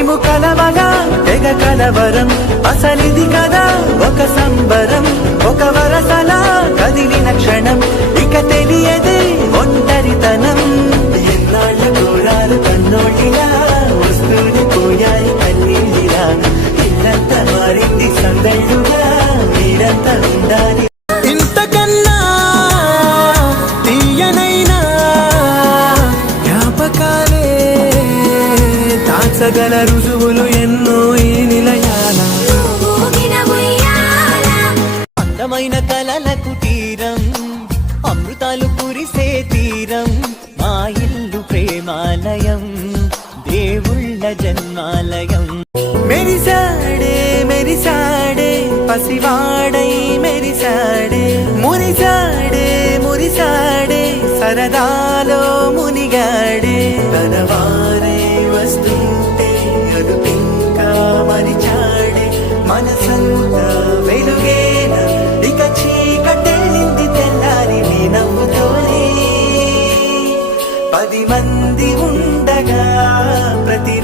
మేము కలవగా తెగ కలవరం, అసలిది కదా ఒక సంబరం. ఒక వరసలా కదిలిన క్షణం, ఇక తెలియదే ఒంటరితనం. ఎన్నాళ్ళ కోరాలు కన్నోటిలా వస్తూనే పోయాయి కన్నీళ్ళిలా. ఇల్లంతా మారింది సందళ్ళుగా, మీరంతా ఉండాలి. ఇంతకన్నా తీయనైనా జ్ఞాపకాలే దాచగల రుజువులు ఎన్నో ఈ నిలయాల. అందమైన కలలకు తీరం, అమృతాలు కురిసే తీరం. మా ఇల్లు ప్రేమాలయం, దేవుళ్ళ జన్మాలయం. మెరిసాడే మెరిసాడే పసివాడై మెరిసాడే, మురిసాడే మురిసాడే సరదాలో మునిగాడే. తనవారే వస్తుంటే అదుపింకా మరిచాడే, మనసంతా వెలుగేన ఇక చీకటెళ్ళింది తెల్లారి నీ నవ్వుతోనే. 10 మంది ఉండగా ప్రతి